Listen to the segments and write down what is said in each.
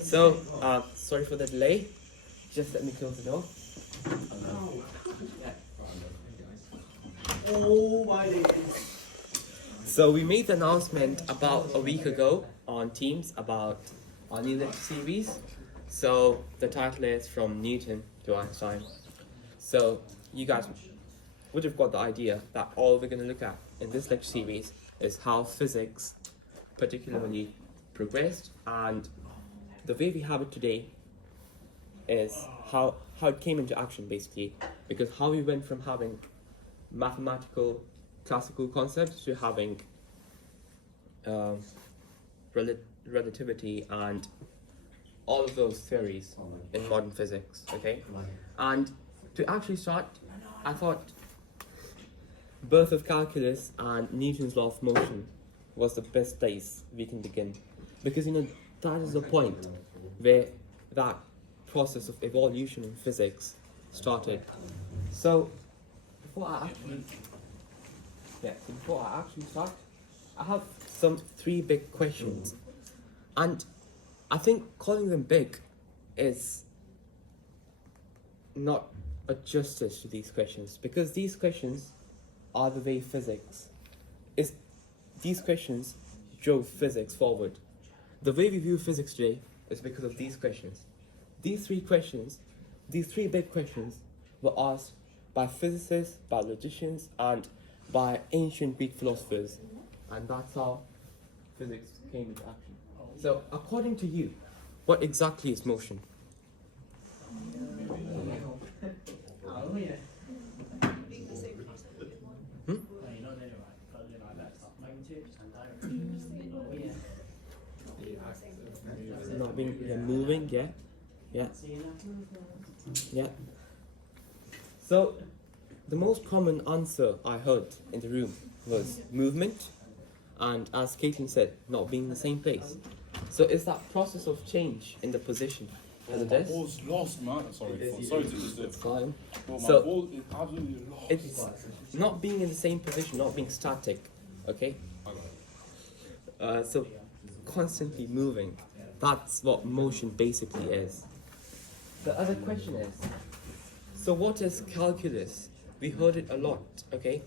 So, sorry for the delay. Just let me close the door. Oh my days. So we made the announcement about a week ago on Teams about our new lecture series. So the title is From Newton to Einstein. So you guys would have got the idea that all we're going to look at in this lecture series is how physics particularly progressed, and the way we have it today is how it came into action basically, because how we went from having mathematical classical concepts to having relativity and all of those theories in modern physics, okay? And to actually start, I thought birth of calculus and Newton's law of motion was the best place we can begin, because that is the point where that process of evolution in physics started. So before I actually start, I have three big questions, and I think calling them big is not a justice to these questions, because these questions are the way physics is. These questions drove physics forward. The way we view physics today is because of these questions. These three big questions, were asked by physicists, by logicians, and by ancient Greek philosophers, and that's how physics came into action. So, according to you, what exactly is motion? Not being, moving, yeah. So, the most common answer I heard in the room was movement, and as Caitlin said, not being in the same place. So, is that process of change in the position as it is? My ball's lost, man. Sorry to disturb. Fine. Bro, my So, ball is absolutely lost. it's not being in the same position, not being static, okay? So, constantly moving. That's what motion basically is. The other question is, so what is calculus? We heard it a lot, okay?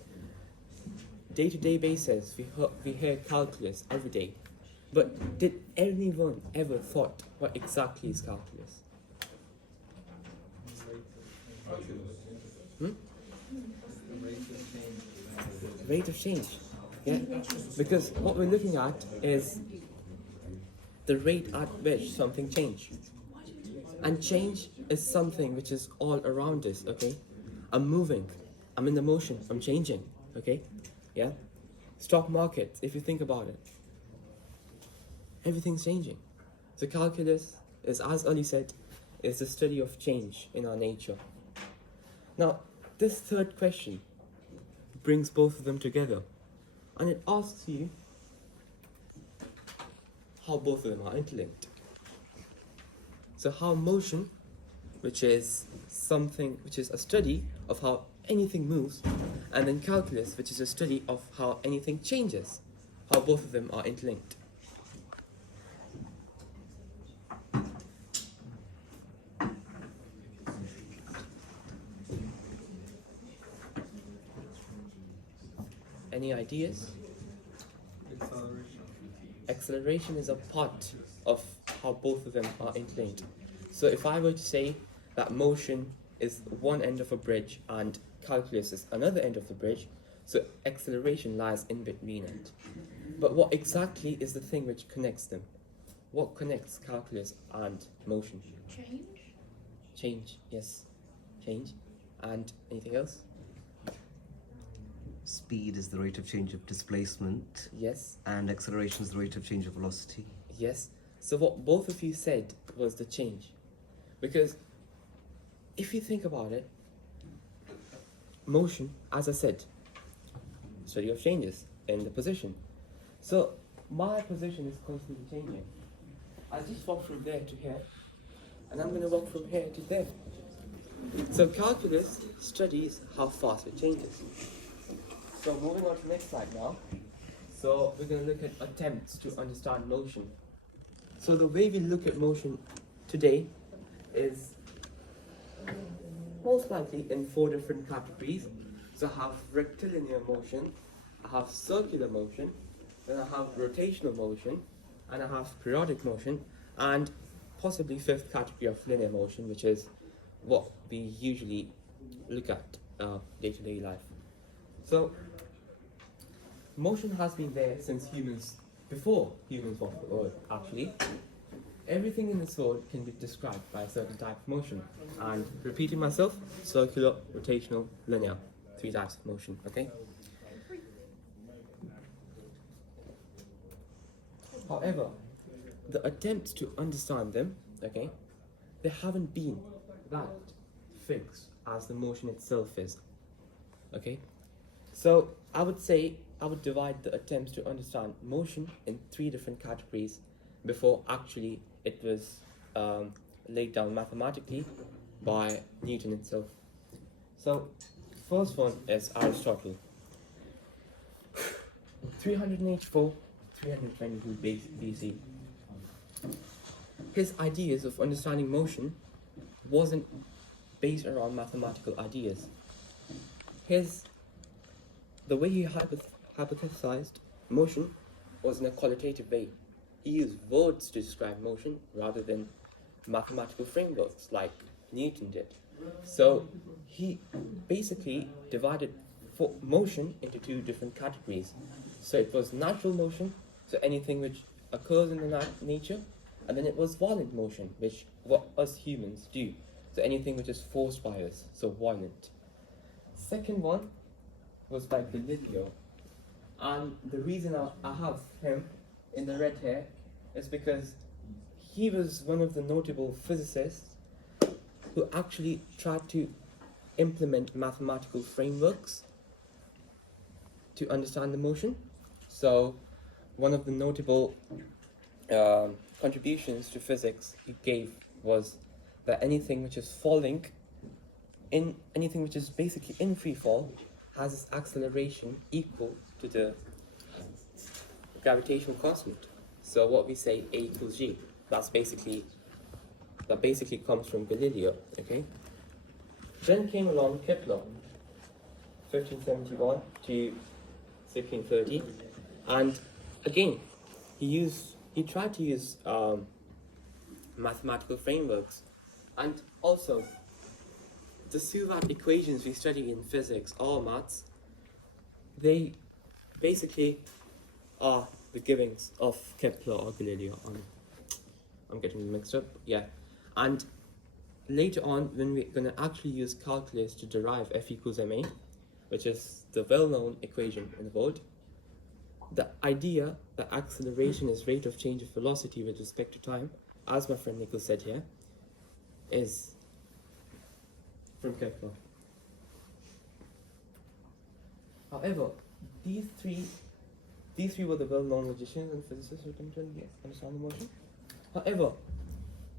Day-to-day basis, we hear calculus every day. But did anyone ever thought what exactly is calculus? Rate of change. Yeah, because what we're looking at is the rate at which something changes. And change is something which is all around us, okay? I'm moving, I'm in the motion, I'm changing, okay? Yeah? Stock market, if you think about it, everything's changing. So calculus is, as Ali said, is the study of change in our nature. Now, this third question brings both of them together, and it asks you how both of them are interlinked. So how motion, which is a study of how anything moves, and then calculus, which is a study of how anything changes, how both of them are interlinked. Any ideas? Acceleration is a part of how both of them are interlinked. So if I were to say that motion is one end of a bridge and calculus is another end of the bridge, so acceleration lies in between it. But what exactly is the thing which connects them? What connects calculus and motion? Change, yes. Change. And anything else? Speed is the rate of change of displacement. Yes. And acceleration is the rate of change of velocity. Yes. So what both of you said was the change. Because if you think about it, motion, as I said, study of changes in the position. So my position is constantly changing. I just walk from there to here, and I'm going to walk from here to there. So calculus studies how fast it changes. So moving on to the next slide now. So we're going to look at attempts to understand motion. So the way we look at motion today is most likely in 4 different categories. So I have rectilinear motion, I have circular motion, then I have rotational motion, and I have periodic motion, and possibly 5th category of linear motion, which is what we usually look at day-to-day life. So motion has been there since humans, before humans walked the earth actually. Everything in this world can be described by a certain type of motion. And repeating myself, circular, rotational, linear. 3 types of motion, okay? However, the attempts to understand them, okay, they haven't been that fixed as the motion itself is, okay? So I would say I would divide the attempts to understand motion in 3 different categories before actually it was laid down mathematically by Newton himself. So first one is Aristotle. 384, 322 BC. His ideas of understanding motion wasn't based around mathematical ideas. The way he hypothesized motion was in a qualitative way. He used words to describe motion rather than mathematical frameworks like Newton did. So he basically divided motion into 2 different categories. So it was natural motion, so anything which occurs in the nature, and then it was violent motion, which what us humans do. So anything which is forced by us, so violent. Second one was by Galileo, and the reason I have him in the red hair is because he was one of the notable physicists who actually tried to implement mathematical frameworks to understand the motion. So one of the notable contributions to physics he gave was that anything which is anything which is basically in free fall has its acceleration equal to the gravitational constant. So what we say A equals G, that basically comes from Galileo, okay? Then came along Kepler, 1571 to 1630, and again he tried to use mathematical frameworks, and also the Suvat equations we study in physics or maths, they basically are the givings of Kepler or Galileo. I'm getting them mixed up, yeah. And later on, when we're going to actually use calculus to derive F equals ma, which is the well-known equation in the world, the idea that acceleration is rate of change of velocity with respect to time, as my friend Nicholas said here, is from Kepler. However, these three were the well-known logicians and physicists who came to understand the motion. However,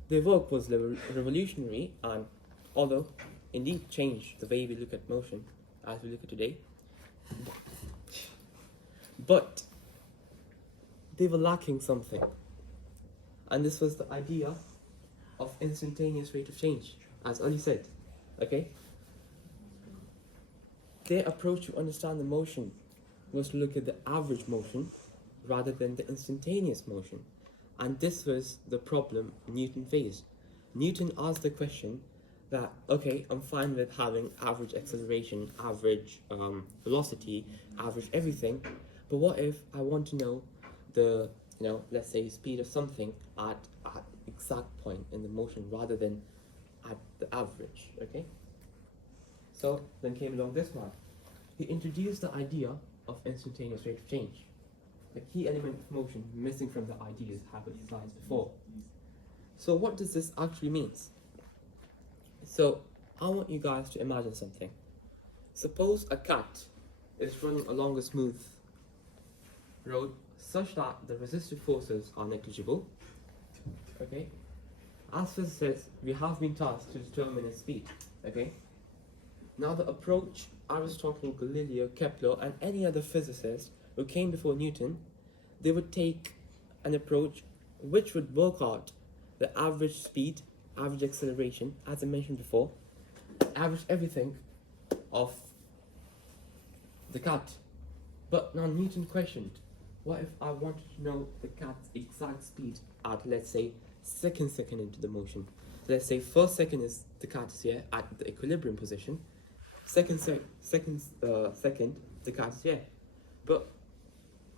their work was revolutionary, and although indeed changed the way we look at motion as we look at today, but they were lacking something, and this was the idea of instantaneous rate of change, as Ali said, okay? Their approach to understand the motion was to look at the average motion rather than the instantaneous motion. And this was the problem Newton faced. Newton asked the question that, okay, I'm fine with having average acceleration, average velocity, average everything, but what if I want to know the, let's say speed of something at exact point in the motion rather than at the average, okay? So then came along this one. He introduced the idea of instantaneous rate of change, the key element of motion missing from the ideas hypothesized before. So what does this actually mean? So I want you guys to imagine something. Suppose a cat is running along a smooth road such that the resistive forces are negligible, okay? As physicists, we have been tasked to determine its speed, okay? Now the approach Aristotle, Galileo, Kepler, and any other physicist who came before Newton, they would take an approach which would work out the average speed, average acceleration, as I mentioned before, average everything of the cat. But now Newton questioned, what if I wanted to know the cat's exact speed at, let's say, second into the motion? Let's say first second is the cat is here at the equilibrium position, second the cat is here. But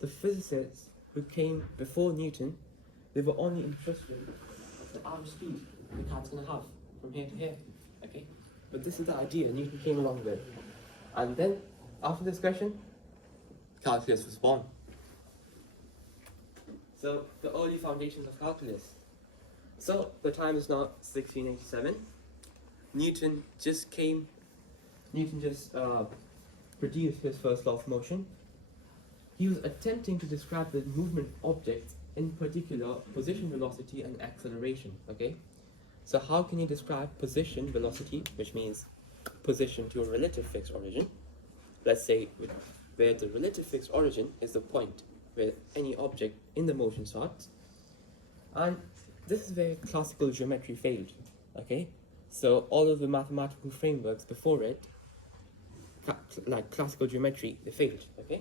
the physicists who came before Newton, they were only interested in the average speed the cat's gonna have from here to here. Okay? But this is the idea Newton came along with. And then after this question, calculus was born. So the early foundations of calculus. So the time is now 1687. Newton just produced his first law of motion. He was attempting to describe the movement of objects, in particular position, velocity, and acceleration. Okay, so how can you describe position, velocity, which means position to a relative fixed origin? Let's say where the relative fixed origin is the point where any object in the motion starts, and this is where classical geometry failed. Okay, so all of the mathematical frameworks before it, like classical geometry, they failed. Okay.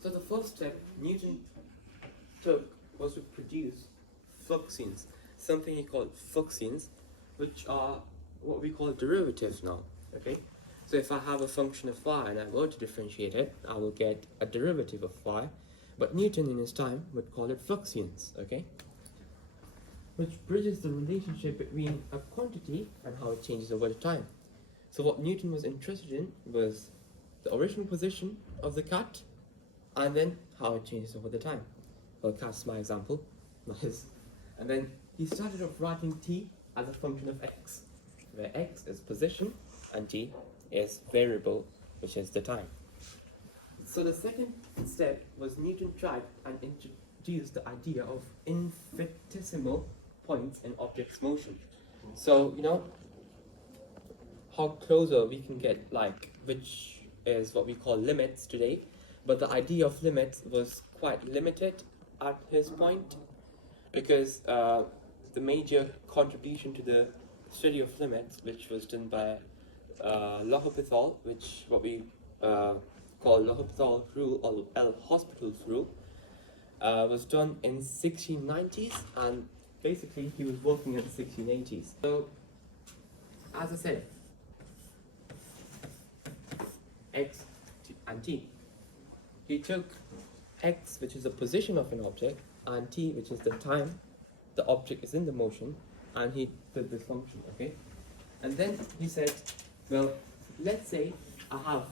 So the first step Newton took was to produce Fuchsians, something he called Fuchsians, which are what we call derivatives now. Okay, so if I have a function of y and I were to differentiate it, I will get a derivative of y. But Newton in his time would call it Fuchsians. Okay, which bridges the relationship between a quantity and how it changes over time. So what Newton was interested in was the original position of the cat, and then how it changes over the time. Well, cat's my example, not his. And then he started off writing t as a function of x, where x is position and t is variable, which is the time. So the second step was Newton tried and introduced the idea of infinitesimal points in object's motion. So, you know, how closer we can get, like, which is what we call limits today, but the idea of limits was quite limited at his point, because the major contribution to the study of limits, which was done by L'Hopital, which what we call L'Hopital rule or L'Hospital's rule, was done in 1690s, and basically he was working in the 1680s. So, as I said, x and t. He took x, which is the position of an object, and t, which is the time the object is in the motion, and he did this function, okay? And then he said, well, let's say I have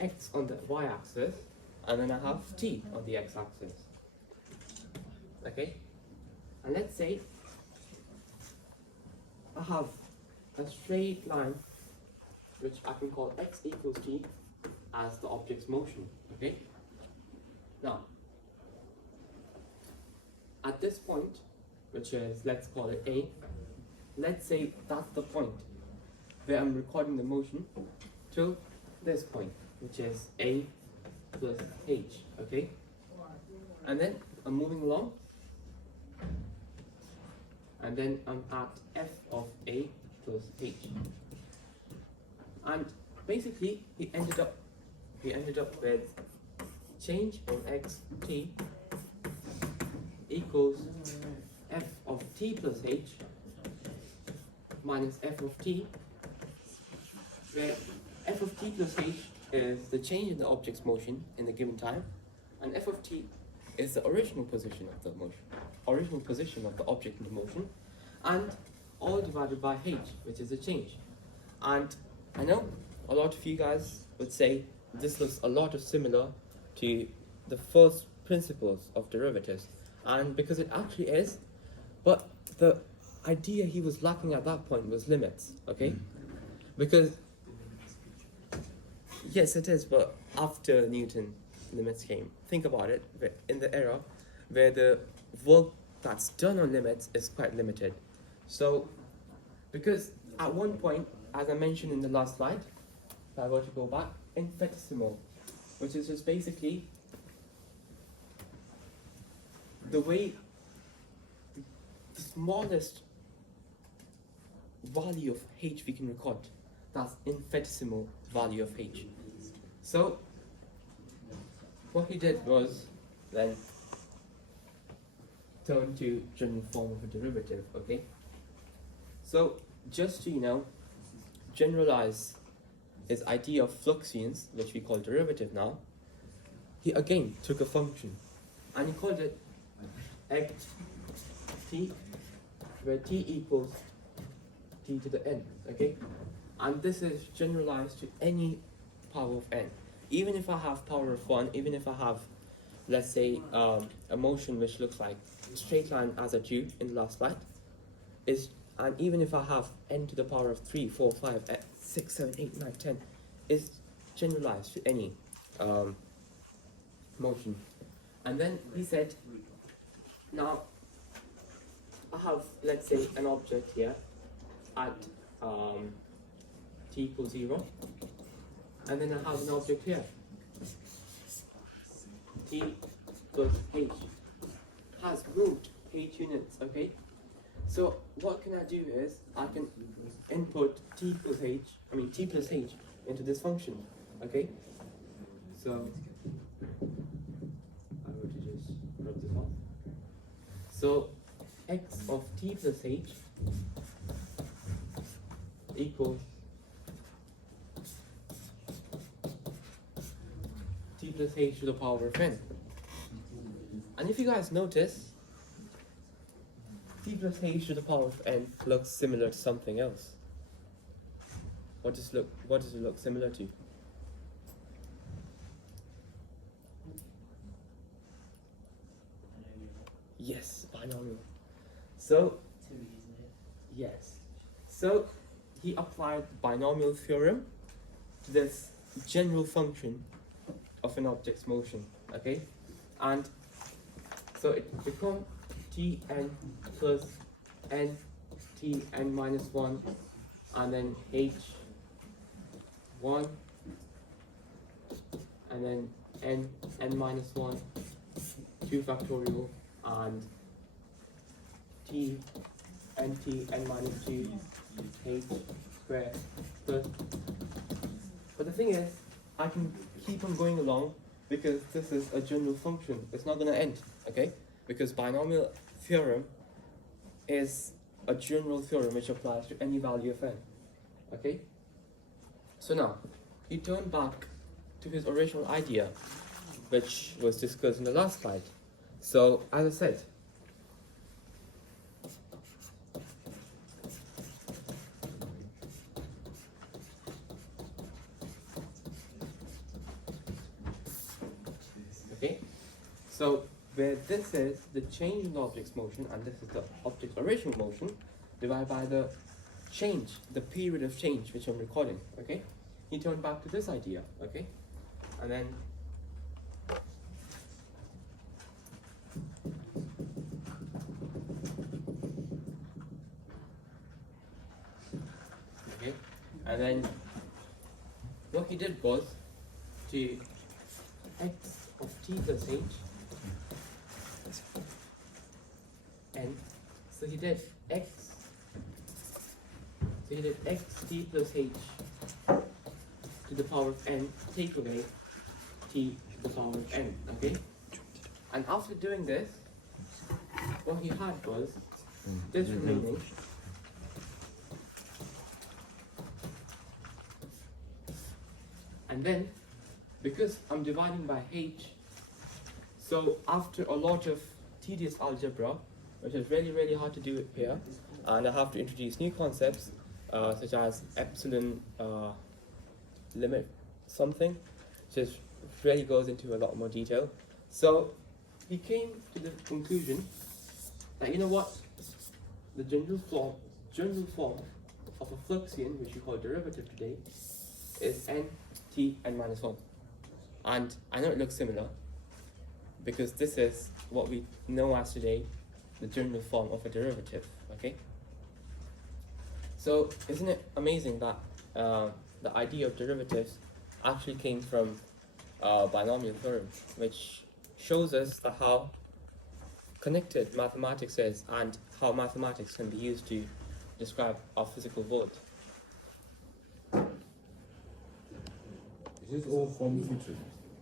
x on the y-axis, and then I have t on the x-axis, okay? And let's say I have a straight line, which I can call x equals t as the object's motion, okay? Now, at this point, which is, let's call it A, let's say that's the point where I'm recording the motion to this point, which is A plus H, okay? And then I'm moving along, and then I'm at f of A plus H. And basically, he ended up with change in x t equals f of t plus h minus f of t, where f of t plus h is the change in the object's motion in the given time, and f of t is the original position of the object in the motion, and all divided by h, which is the change. And I know a lot of you guys would say this looks a lot similar to the first principles of derivatives, and because it actually is, but the idea he was lacking at that point was limits, okay? Because, yes it is, but after Newton, limits came. Think about it, in the era where the work that's done on limits is quite limited. So, because at one point, as I mentioned in the last slide, if I were to go back, infinitesimal, which is just basically the way the smallest value of h we can record, that's infinitesimal value of h. So what he did was then turn to general form of a derivative, okay? So just to generalize his idea of Fluxions, which we call derivative now, he again took a function and he called it xt, where t equals t to the n, okay? And this is generalized to any power of n. Even if I have power of 1, even if I have, let's say, a motion which looks like a straight line as I drew in the last slide, and even if I have n to the power of 3, 4, 5, 6, 7, 8, 9, 10, is generalized to any motion. And then he said, now I have, let's say, an object here at t equals 0, and then I have an object here, t plus h, has moved h units, okay? So what can I do is, I can input t plus h into this function, okay? So I will just rub this off. So x of t plus h equals t plus h to the power of n. And if you guys notice, t plus h to the power of n looks similar to something else. What does it look similar to? Yes, binomial. So yes. So he applied the binomial theorem to this general function of an object's motion, okay? And so it becomes tn plus n tn minus 1 and then h1 and then n minus 1 2 factorial and t n minus 2 h squared plus. But the thing is, I can keep on going along because this is a general function. It's not going to end, okay? Because binomial theorem is a general theorem which applies to any value of n, okay? So now, he turned back to his original idea, which was discussed in the last slide. So, as I said, okay? So, where this is the change in the object's motion and this is the object's original motion divided by the change, the period of change which I'm recording, okay? He turned back to this idea, okay? And then okay, and then what he did was to x of t plus h n, so he did xt plus h to the power of n, take away t to the power of n, okay? And after doing this, what he had was this remaining, and then because I'm dividing by h, so after a lot of tedious algebra, which is really hard to do it here, and I have to introduce new concepts such as epsilon limit something, which really goes into a lot more detail. So he came to the conclusion that, you know what, the general form of a Fluxion, which we call derivative today, is n t n minus 1. And I know it looks similar because this is what we know as today the general form of a derivative, okay? So isn't it amazing that the idea of derivatives actually came from binomial theorem, which shows us that how connected mathematics is and how mathematics can be used to describe our physical world. Is this all from Newton?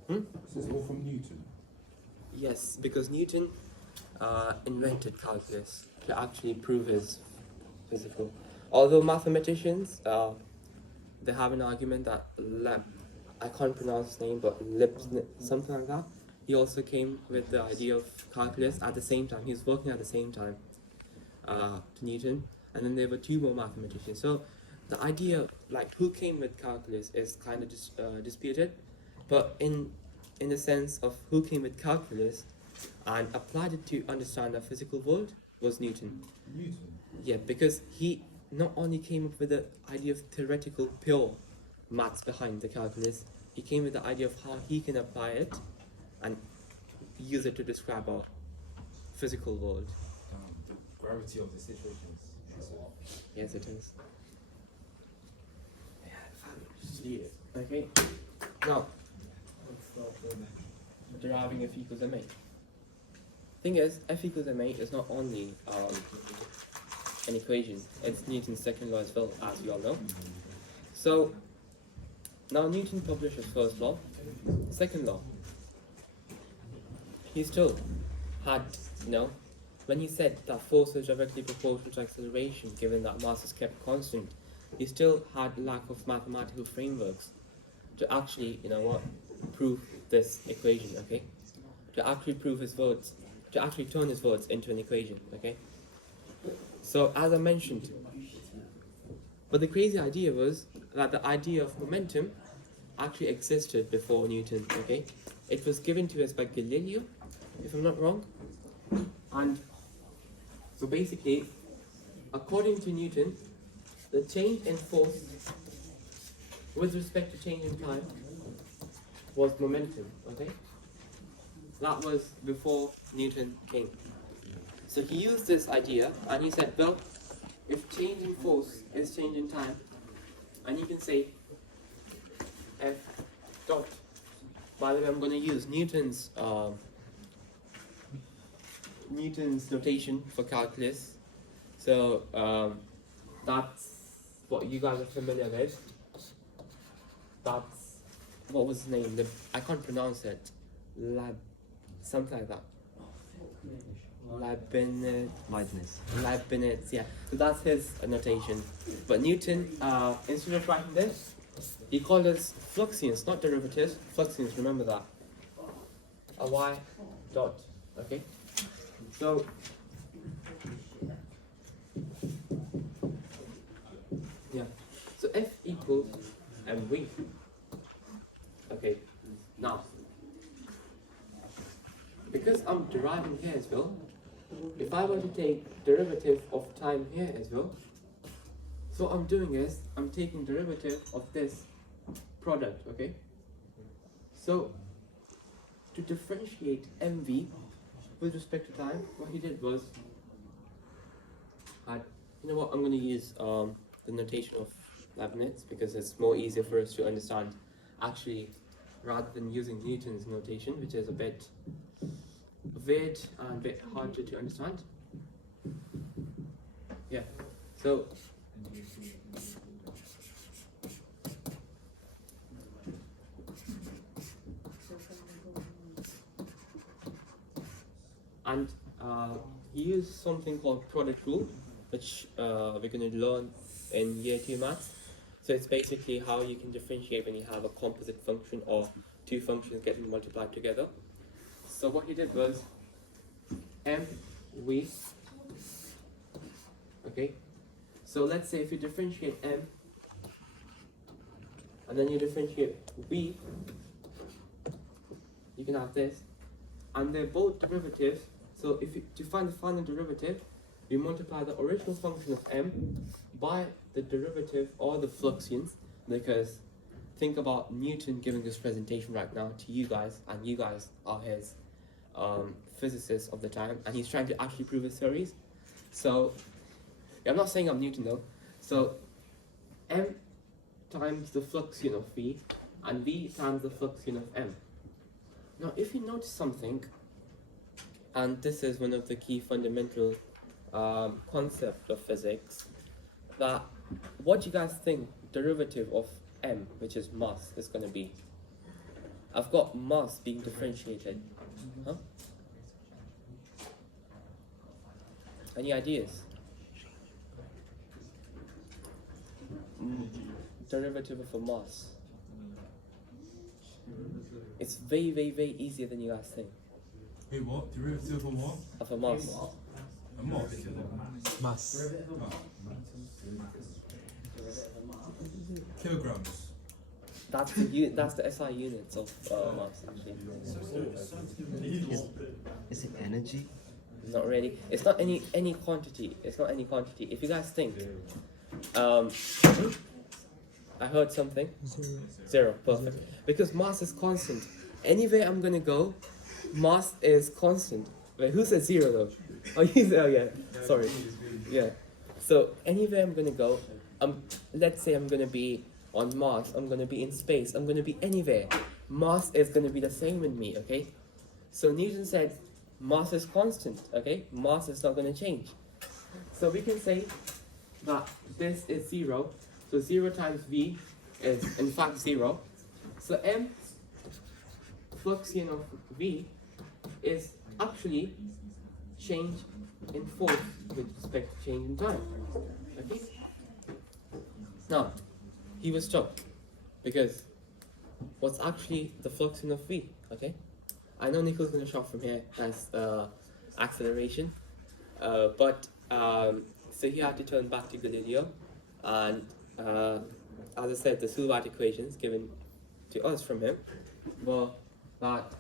Hmm? Is this all from Newton? Yes, because Newton invented calculus to actually prove his physical. Although mathematicians, they have an argument that I can't pronounce his name, but something like that. He also came with the idea of calculus at the same time. He was working at the same time to Newton, and then there were two more mathematicians. So the idea, like who came with calculus, is kind of disputed. But in the sense of who came with calculus and applied it to understand the physical world was Newton. Newton? Yeah, because he not only came up with the idea of theoretical pure maths behind the calculus, he came with the idea of how he can apply it and use it to describe our physical world. The gravity of the situations. Yes, it is. Okay. Now, deriving f equals ma. Thing is, f equals ma is not only an equation, it's Newton's second law as well, as we all know. So, now Newton published his first law. Second law, he still had, when he said that force is directly proportional to acceleration given that mass is kept constant, he still had lack of mathematical frameworks to actually, prove this equation, okay? To actually prove his words, to actually turn his words into an equation, okay? So, as I mentioned, but the crazy idea was that the idea of momentum actually existed before Newton, okay? It was given to us by Galileo, if I'm not wrong. And so basically, according to Newton, the change in force with respect to change in time was momentum, okay? That was before Newton came. So he used this idea and he said, well, if change in force is change in time, and you can say F dot. By the way, I'm going to use Newton's notation for calculus. So that's what you guys are familiar with. That's, what was his name? I can't pronounce it. Something like that. Leibniz, yeah. So that's his notation. But Newton, instead of writing this, he called us fluxions, not derivatives. Fluxions, remember that. A y dot, okay? So, yeah. So F equals mv. Okay, now, because I'm deriving here as well, if I were to take derivative of time here as well, so what I'm doing is, I'm taking derivative of this product, okay? So, to differentiate mv with respect to time, what he did was, you know what, I'm going to use the notation of Leibniz because it's more easier for us to understand, actually, rather than using Newton's notation, which is a bit weird and a bit hard to understand. Yeah, so and he used something called product rule, which we're going to learn in year 2 maths. So it's basically how you can differentiate when you have a composite function or two functions getting multiplied together. So what he did was mv, okay? So let's say if you differentiate m and then you differentiate v, you can have this, and they're both derivatives. So if to find the final derivative, you multiply the original function of m by the derivative or the fluxions, because think about Newton giving this presentation right now to you guys, and you guys are his physicists of the time, and he's trying to actually prove his theories. So I'm not saying I'm Newton though. So m times the fluxion of v and v times the fluxion of m. Now if you notice something, and this is one of the key fundamental concept of physics. That what do you guys think derivative of m, which is mass, is going to be? I've got mass being differentiated. Huh? Any ideas? Derivative of a mass. It's very, very, very easier than you guys think. Wait, what? Derivative of what? Of a mass. A moth? Mass. Kilograms. That's the SI units of mass actually. Is it energy? Not really. It's not any quantity. It's not any quantity. If you guys think, I heard something. Zero. Perfect. Because mass is constant. Anywhere I'm gonna go, mass is constant. Wait, who said zero though? Oh, you said, oh yeah. Sorry. Yeah. So anywhere I'm gonna go, let's say I'm gonna be on Mars. I'm gonna be in space. I'm gonna be anywhere. Mass is gonna be the same with me. Okay. So Newton said mass is constant. Okay. Mass is not gonna change. So we can say that this is zero. So 0 times v is in fact 0. So m fluxion of v is actually change in force with respect to change in time. Okay? Now, he was stopped because what's actually the fluxion of v? Okay? I know Nico's going to show from here as acceleration, but so he had to turn back to Galileo, and as I said, the Suvat equations given to us from him were that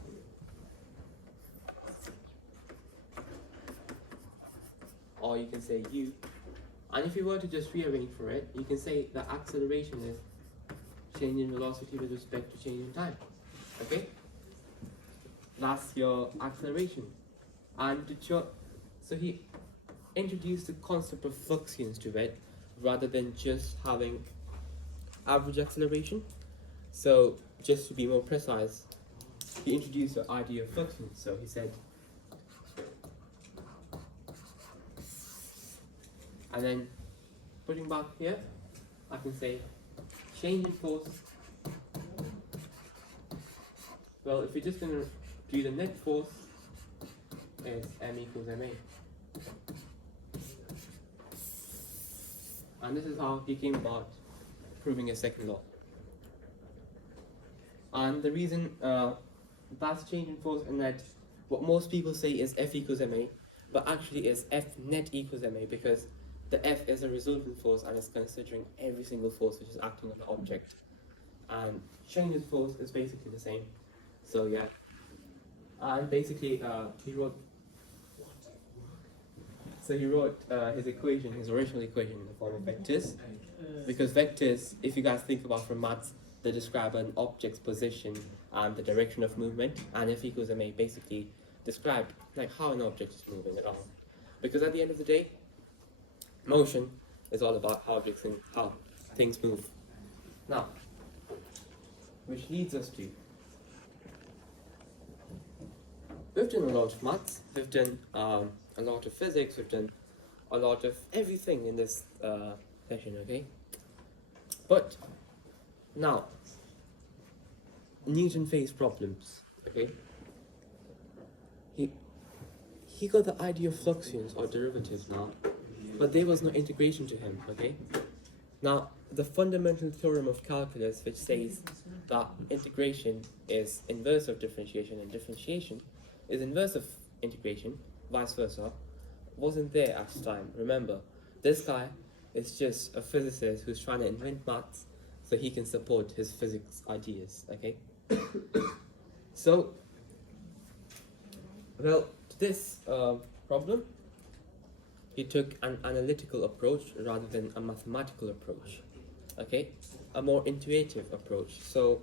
or you can say u, and if you were to just rearrange for it, you can say that acceleration is change in velocity with respect to change in time. Okay, that's your acceleration. And to show, so he introduced the concept of fluxions to it rather than just having average acceleration. So just to be more precise, he introduced the idea of fluxions. So he said, and then putting back here, I can say change in force. Well, if we're just going to do the net force, is m equals ma. And this is how he came about proving a second law. And the reason that's change in force and that what most people say is F equals ma, but actually is F net equals ma, because the F is a resultant force and is considering every single force which is acting on the object. And change in force is basically the same. So yeah. And basically he wrote his equation, his original equation in the form of vectors, because vectors, if you guys think about from maths, they describe an object's position and the direction of movement, and F equals ma basically describe like how an object is moving along. Because at the end of the day, motion is all about how objects and how things move. Now, which leads us to, we've done a lot of maths, we've done a lot of physics, we've done a lot of everything in this session, okay? But now, Newton faced problems, okay? He got the idea of fluxions or derivatives now, but there was no integration to him, okay? Now, the fundamental theorem of calculus, which says that integration is inverse of differentiation and differentiation is inverse of integration, vice versa, wasn't there at the time. Remember, this guy is just a physicist who's trying to invent maths so he can support his physics ideas, okay? So, well, to this problem, he took an analytical approach rather than a mathematical approach, okay? A more intuitive approach. So,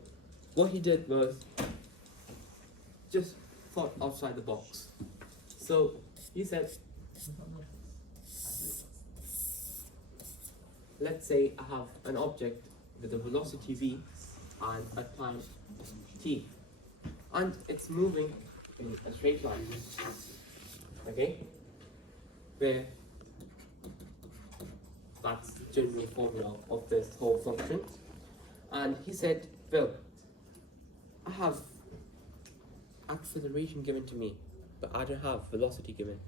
what he did was just thought outside the box. So, he said, let's say I have an object with a velocity v and a time t, and it's moving in a straight line. okay? Where that's generally formula of this whole function. And he said, well, I have acceleration given to me, but I don't have velocity given.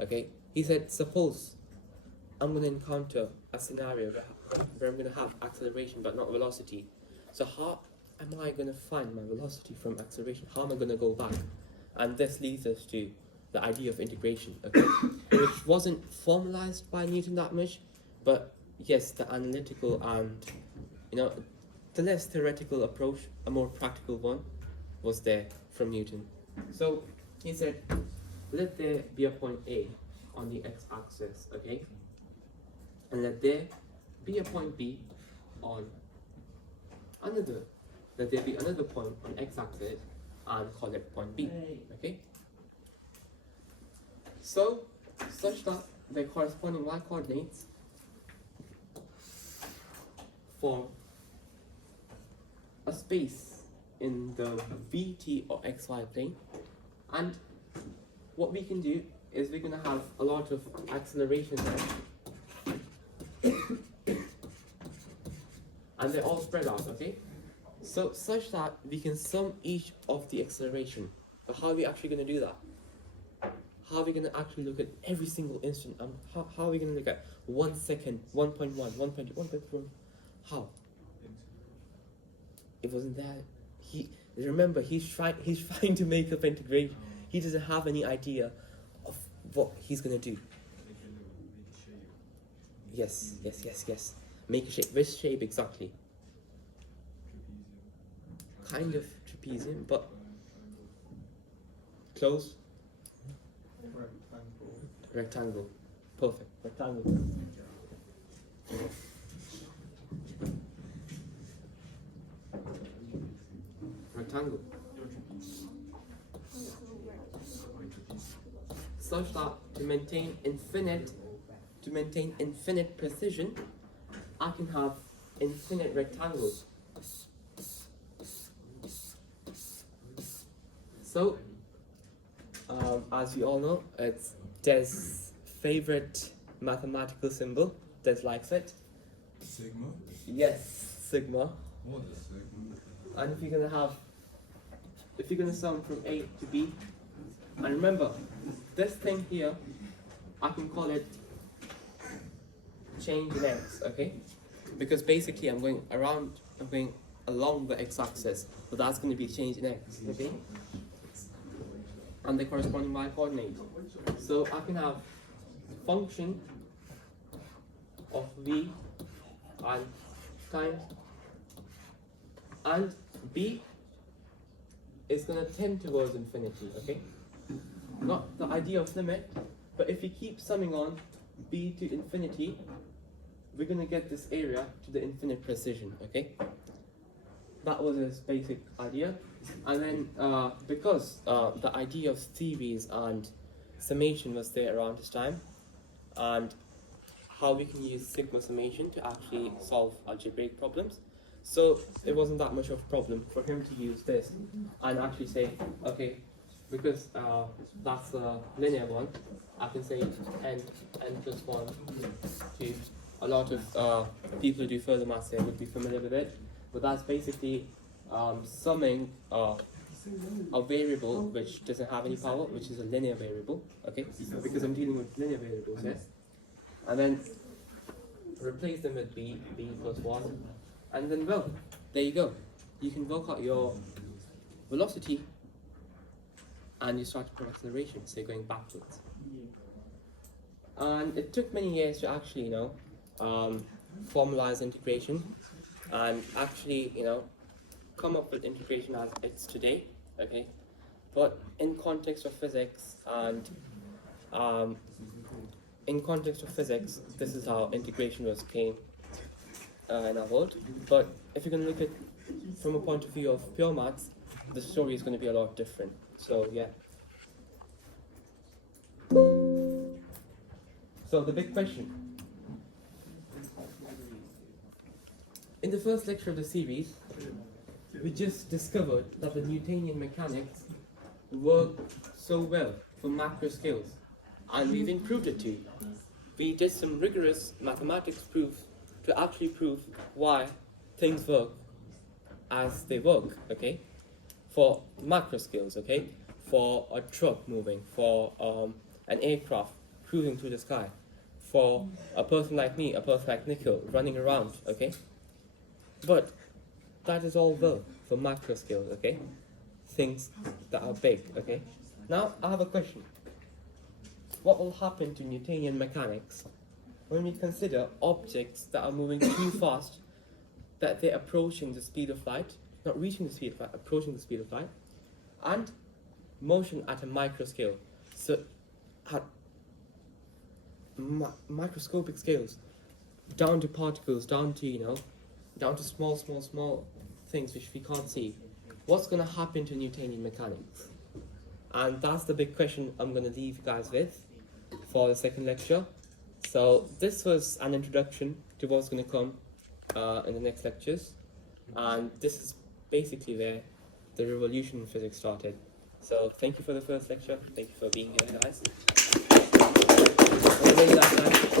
Okay? He said, suppose I'm going to encounter a scenario where I'm going to have acceleration but not velocity. So how am I going to find my velocity from acceleration? How am I going to go back? And this leads us to the idea of integration, okay? Which wasn't formalized by Newton that much, but yes, the analytical and, the less theoretical approach, a more practical one, was there from Newton. So he said, let there be a point A on the x-axis, okay? And let there be a point B on let there be another point on x-axis and call it point B, okay? So, such that the corresponding y-coordinates form a space in the vt or xy plane, and what we can do is we're going to have a lot of acceleration there, and they're all spread out, okay? So such that we can sum each of the acceleration. But how are we actually going to do that? How are we going to actually look at every single instant? How are we going to look at 1 second, 1.1, 1.2, 1.4? How? It wasn't that. Remember, he's trying to make up integration. He doesn't have any idea of what he's going to do. Yes. Make a shape. Which shape exactly? Kind of trapezium, but close. Rectangle. Perfect. Rectangle. Rectangle. Such that to maintain infinite precision, I can have infinite rectangles. So, as you all know, it's Des' favorite mathematical symbol. Des likes it. Sigma? Yes, sigma. What is sigma? And if you're gonna sum from A to B, and remember, this thing here, I can call it change in x, okay? Because basically I'm going along the x-axis, but that's going to be change in x, okay? And the corresponding y-coordinate. So I can have function of v and times, and b is going to tend towards infinity, okay? Not the idea of limit, but if we keep summing on b to infinity, we're going to get this area to the infinite precision, okay? That was his basic idea. And then because the idea of series and summation was there around his time, and how we can use sigma summation to actually solve algebraic problems, so it wasn't that much of a problem for him to use this and actually say, okay, because that's a linear one, I can say n plus 1, 2. A lot of people who do further maths here would be familiar with it, but that's basically summing a variable which doesn't have any power, which is a linear variable, okay? Because I'm dealing with linear variables, yes? And then replace them with b plus 1, and then, well, there you go. You can work out your velocity and you start from acceleration, so you're going backwards. And it took many years to actually, formalize integration and actually, come up with integration as it's today, okay? But in context of physics and this is how integration came in our world. But if you're going to look at from a point of view of pure maths, the story is going to be a lot different. So yeah. So the big question. In the first lecture of the series, we just discovered that the Newtonian mechanics work so well for macro scales. and we've improved it too. We did some rigorous mathematics proof to actually prove why things work as they work, okay? For macro skills, okay? For a truck moving, for an aircraft cruising through the sky, for a person like me, a person like Nikhil running around, okay? But that is all well for macro skills, okay? Things that are big, okay? Now I have a question. What will happen to Newtonian mechanics when we consider objects that are moving too fast that they're approaching the speed of light, not reaching the speed of light, approaching the speed of light, and motion at a micro scale, so at microscopic scales, down to particles, down to down to small things which we can't see. What's going to happen to Newtonian mechanics? And that's the big question I'm going to leave you guys with for the second lecture. So this was an introduction to what's going to come in the next lectures, and this is basically where the revolution in physics started. So thank you for the first lecture. Thank you for being here, guys. Have a really nice time.